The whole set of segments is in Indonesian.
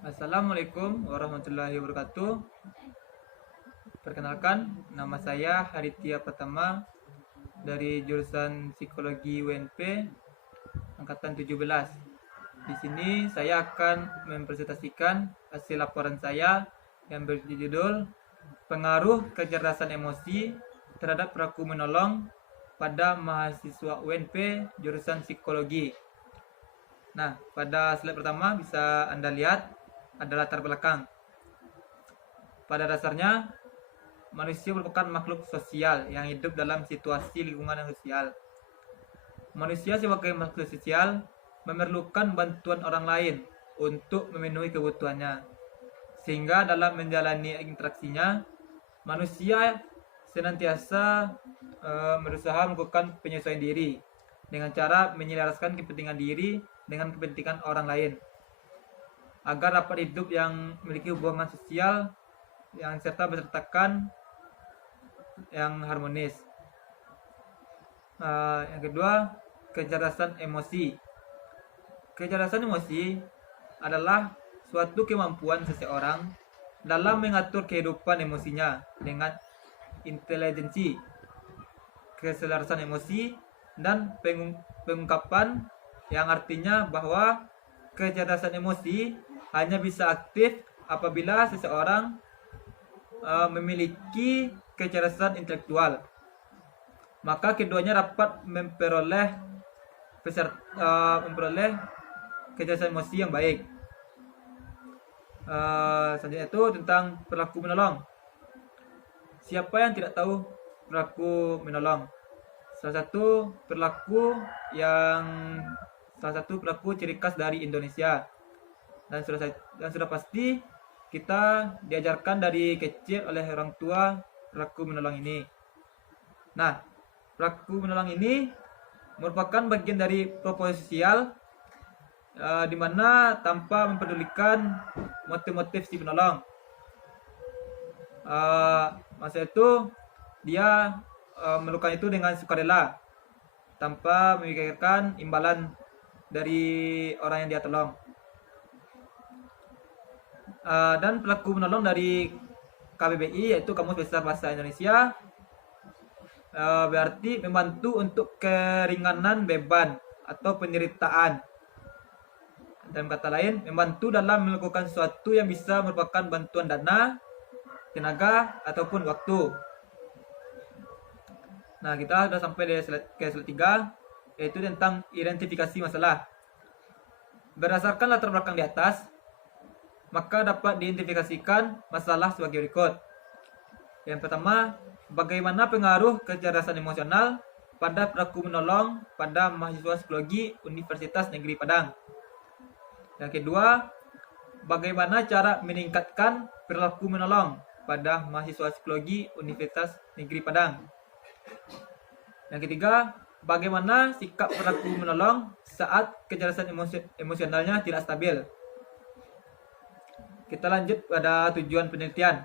Assalamualaikum warahmatullahi wabarakatuh. Perkenalkan, nama saya Haritia Pratama dari jurusan Psikologi UNP angkatan 17. Di sini saya akan mempresentasikan hasil laporan saya yang berjudul Pengaruh Kecerdasan Emosi terhadap Perilaku Menolong pada mahasiswa UNP jurusan Psikologi. Nah, pada slide pertama bisa Anda lihat ada latar belakang. Pada dasarnya, manusia merupakan makhluk sosial yang hidup dalam situasi lingkungan yang sosial. Manusia sebagai makhluk sosial memerlukan bantuan orang lain untuk memenuhi kebutuhannya. Sehingga dalam menjalani interaksinya, manusia senantiasa berusaha melakukan penyesuaian diri dengan cara menyelaraskan kepentingan diri dengan kepentingan orang lain agar dapat hidup yang memiliki hubungan sosial yang serta bersertakan yang harmonis. Yang kedua, kecerdasan emosi. Kecerdasan emosi adalah suatu kemampuan seseorang dalam mengatur kehidupan emosinya dengan intelijensi, keselarasan emosi, dan pengungkapan yang artinya bahwa kecerdasan emosi hanya bisa aktif apabila seseorang memiliki kecerdasan intelektual, maka keduanya dapat memperoleh kecerdasan emosi yang baik. Selanjutnya itu tentang perilaku menolong. Siapa yang tidak tahu perilaku menolong? Salah satu perilaku ciri khas dari Indonesia, dan sudah pasti kita diajarkan dari kecil oleh orang tua perilaku menolong ini. Nah, perilaku menolong ini merupakan bagian dari proposisi sosial di mana tanpa mempedulikan motif-motif si penolong. Masa itu dia melakukan itu dengan sukarela tanpa memikirkan imbalan dari orang yang dia tolong. Dan pelaku menolong dari KBBI yaitu Kamus Besar Bahasa Indonesia berarti membantu untuk keringanan beban atau penderitaan. Dalam kata lain, membantu dalam melakukan sesuatu yang bisa merupakan bantuan dana, tenaga, ataupun waktu. Nah, kita sudah sampai di slide 3, yaitu tentang identifikasi masalah. Berdasarkan latar belakang di atas, maka dapat diidentifikasikan masalah sebagai berikut. Yang pertama, bagaimana pengaruh kecerdasan emosional pada perilaku menolong pada mahasiswa psikologi Universitas Negeri Padang. Yang kedua, bagaimana cara meningkatkan perilaku menolong pada mahasiswa psikologi Universitas Negeri Padang. Yang ketiga, bagaimana sikap perilaku menolong saat kecerdasan emosionalnya tidak stabil. Kita lanjut pada tujuan penelitian.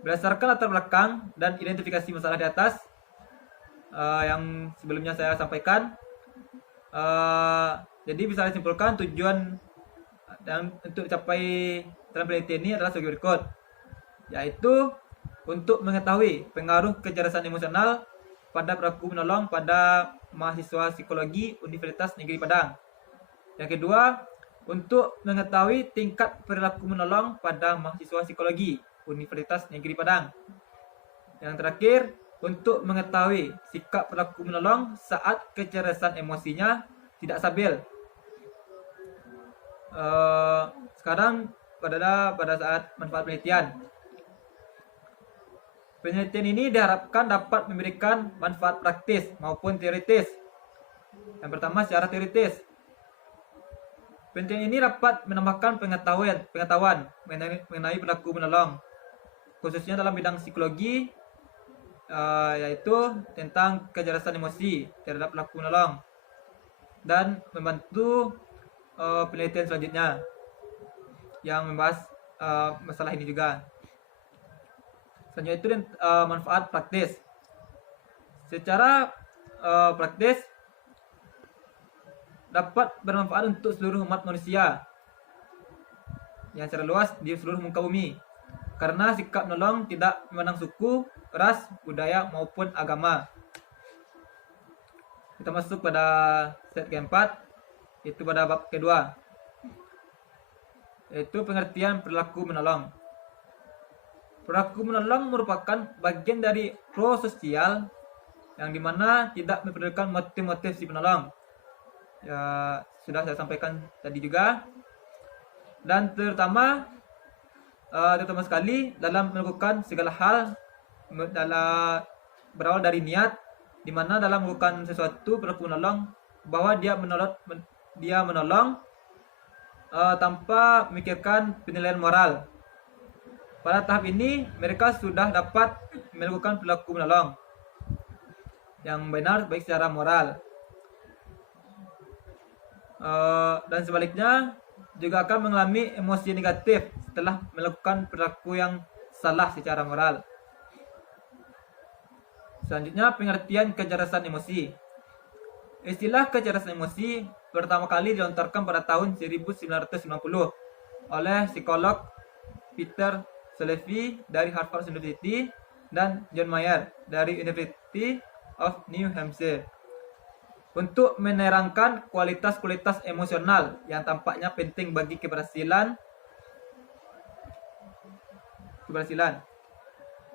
Berdasarkan latar belakang dan identifikasi masalah di atas yang sebelumnya saya sampaikan, jadi bisa disimpulkan tujuan dan untuk capai dalam penelitian ini adalah sebagai berikut, yaitu untuk mengetahui pengaruh kecerdasan emosional pada perilaku menolong pada mahasiswa psikologi Universitas Negeri Padang. Yang kedua, untuk mengetahui tingkat perilaku menolong pada mahasiswa psikologi Universitas Negeri Padang. Yang terakhir, untuk mengetahui sikap perilaku menolong saat kecerdasan emosinya tidak stabil. Sekarang pada saat manfaat penelitian. Penelitian ini diharapkan dapat memberikan manfaat praktis maupun teoritis. Yang pertama, secara teoritis. Penelitian ini dapat menambahkan pengetahuan mengenai perilaku menolong, khususnya dalam bidang psikologi, yaitu tentang kecerdasan emosi terhadap perilaku menolong, dan membantu penelitian selanjutnya yang membahas masalah ini juga. Selanjutnya itu manfaat praktis. Secara praktis dapat bermanfaat untuk seluruh umat manusia. yang secara luas di seluruh muka bumi. Karena sikap menolong tidak memandang suku, ras, budaya maupun agama. Kita masuk pada set keempat, itu pada bab kedua, yaitu pengertian perilaku menolong. Perilaku menolong merupakan bagian dari prososial yang dimana tidak memperdulikan motif-motif si penolong. Ya, sudah saya sampaikan tadi juga. Dan terutama sekali dalam melakukan segala hal dalam berawal dari niat, dimana dalam melakukan sesuatu perilaku menolong bahwa dia menolong tanpa memikirkan penilaian moral. Pada tahap ini mereka sudah dapat melakukan perilaku menolong yang benar baik secara moral. Dan sebaliknya juga akan mengalami emosi negatif setelah melakukan perilaku yang salah secara moral. Selanjutnya, pengertian kecerdasan emosi. Istilah kecerdasan emosi pertama kali dilontarkan pada tahun 1990 oleh psikolog Peter Salovey dari Harvard University dan John Mayer dari University of New Hampshire untuk menerangkan kualitas-kualitas emosional yang tampaknya penting bagi keberhasilan.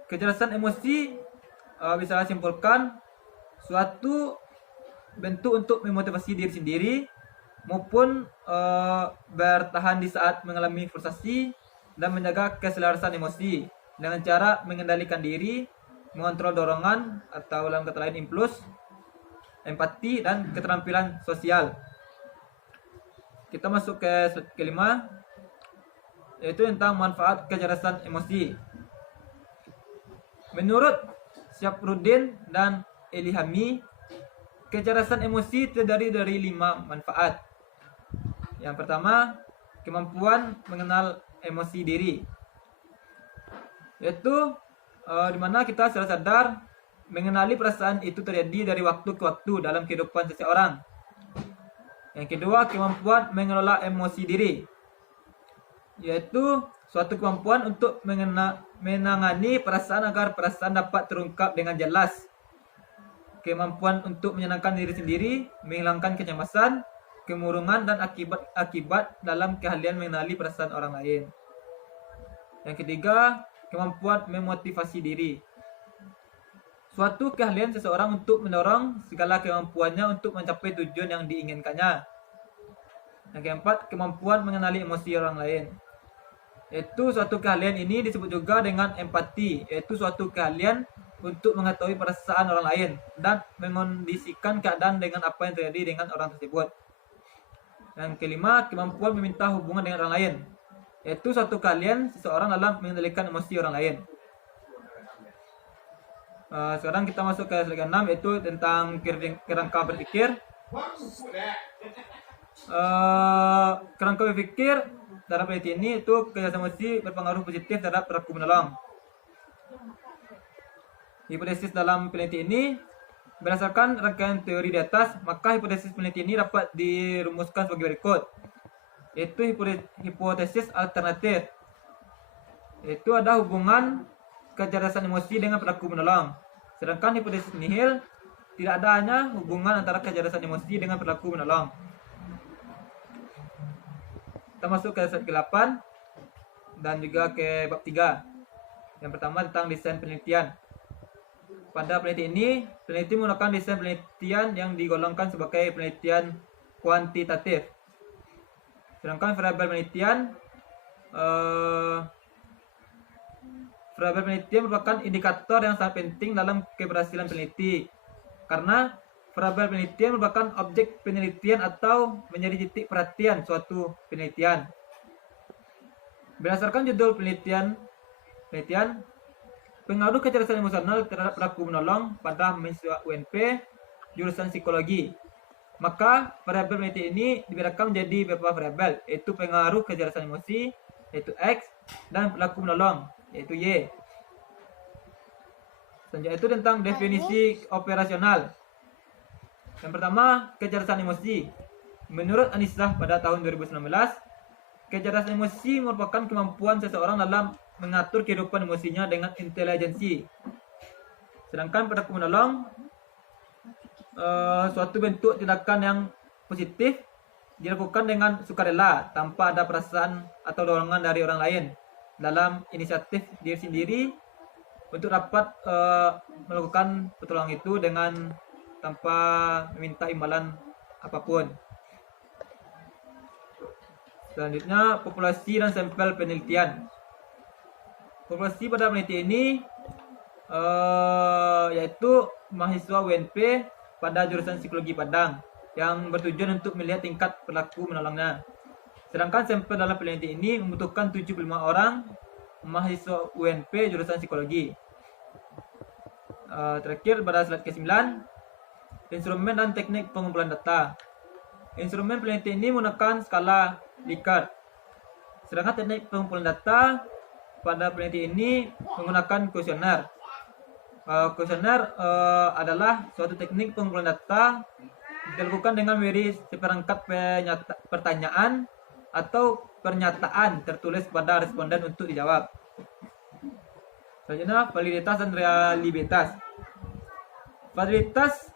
Kecerdasan emosi bisa simpulkan suatu bentuk untuk memotivasi diri sendiri maupun bertahan di saat mengalami frustasi dan menjaga keselarasan emosi dengan cara mengendalikan diri, mengontrol dorongan atau dalam kata lain impuls, empati dan keterampilan sosial. Kita masuk ke slide kelima, yaitu tentang manfaat kecerdasan emosi. Menurut Syafruddin dan Elihami, kecerdasan emosi terdiri dari 5 manfaat. Yang pertama, kemampuan mengenal emosi diri, yaitu dimana kita secara sadar mengenali perasaan itu terjadi dari waktu ke waktu dalam kehidupan seseorang. Yang kedua, kemampuan mengelola emosi diri, yaitu suatu kemampuan untuk menangani perasaan agar perasaan dapat terungkap dengan jelas. Kemampuan untuk menyenangkan diri sendiri, menghilangkan kecemasan, kemurungan dan akibat dalam keahlian mengenali perasaan orang lain. Yang ketiga, kemampuan memotivasi diri, suatu keahlian seseorang untuk mendorong segala kemampuannya untuk mencapai tujuan yang diinginkannya. Yang keempat, kemampuan mengenali emosi orang lain, yaitu suatu keahlian ini disebut juga dengan empati, yaitu suatu keahlian untuk mengetahui perasaan orang lain dan mengondisikan keadaan dengan apa yang terjadi dengan orang tersebut. Yang kelima, kemampuan meminta hubungan dengan orang lain, yaitu suatu keahlian seseorang dalam mengendalikan emosi orang lain. Sekarang kita masuk ke slide 6, yaitu tentang kerangka berpikir. Kerangka berpikir dalam penelitian ini itu kecerdasan emosi berpengaruh positif terhadap perilaku menolong. Hipotesis dalam penelitian ini berdasarkan rangkaian teori di atas, maka hipotesis penelitian ini dapat dirumuskan sebagai berikut, yaitu hipotesis alternatif, yaitu ada hubungan kecerdasan emosi dengan perilaku menolong. Sedangkan hipotesis nihil, tidak adanya hubungan antara kecerdasan emosi dengan perilaku menolong. Kita masuk ke slide ke-8 dan juga ke bab 3. Yang pertama tentang desain penelitian. Pada penelitian ini, peneliti menggunakan desain penelitian yang digolongkan sebagai penelitian kuantitatif. Sedangkan variabel penelitian merupakan indikator yang sangat penting dalam keberhasilan peneliti, karena variabel penelitian merupakan objek penelitian atau menjadi titik perhatian suatu penelitian. Berdasarkan judul penelitian pengaruh kecerdasan emosional terhadap perilaku menolong pada mahasiswa UNP jurusan psikologi, maka variabel penelitian ini dibedakan menjadi beberapa variabel, yaitu pengaruh kecerdasan emosi, yaitu X, dan perilaku menolong, yaitu Y. Selanjutnya itu tentang definisi operasional. Yang pertama, kecerdasan emosi. Menurut Anisah pada tahun 2019, Kecerdasan emosi merupakan kemampuan seseorang dalam mengatur kehidupan emosinya dengan intelijensi. Sedangkan perilaku menolong suatu bentuk tindakan yang positif dilakukan dengan sukarela tanpa ada perasaan atau dorongan dari orang lain dalam inisiatif diri sendiri untuk dapat melakukan pertolongan itu dengan tanpa meminta imbalan apapun. Selanjutnya, populasi dan sampel penelitian. Populasi pada penelitian ini yaitu mahasiswa UNP pada jurusan psikologi Padang yang bertujuan untuk melihat tingkat perilaku menolongnya. Sedangkan sampel dalam penelitian ini membutuhkan 75 orang mahasiswa UNP jurusan psikologi. Terakhir pada slide ke-9, instrumen dan teknik pengumpulan data. Instrumen penelitian ini menggunakan skala Likert. Sedangkan teknik pengumpulan data pada penelitian ini menggunakan kuesioner. Kuesioner adalah suatu teknik pengumpulan data dilakukan dengan memberi seperangkat pertanyaan atau pernyataan tertulis pada responden untuk dijawab. Selanjutnya, validitas dan reliabilitas. Validitas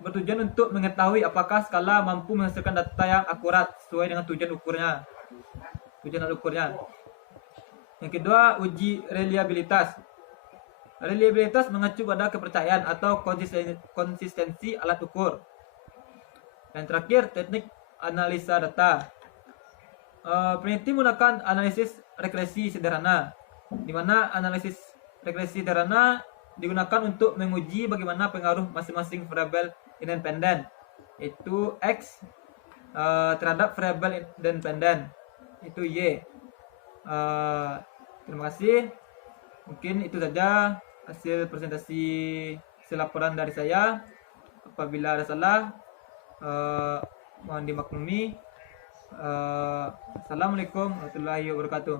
bertujuan untuk mengetahui apakah skala mampu menghasilkan data yang akurat sesuai dengan tujuan ukurnya. Yang kedua, uji reliabilitas. Reliabilitas mengacu pada kepercayaan atau konsistensi alat ukur. Dan terakhir, teknik analisa data. Peneliti menggunakan analisis regresi sederhana, di mana analisis regresi sederhana digunakan untuk menguji bagaimana pengaruh masing-masing variabel independen, yaitu X terhadap variabel independen, itu Y. Terima kasih. Mungkin itu saja hasil presentasi laporan dari saya. Apabila ada salah, mohon dimaklumi. Assalamualaikum warahmatullahi wabarakatuh.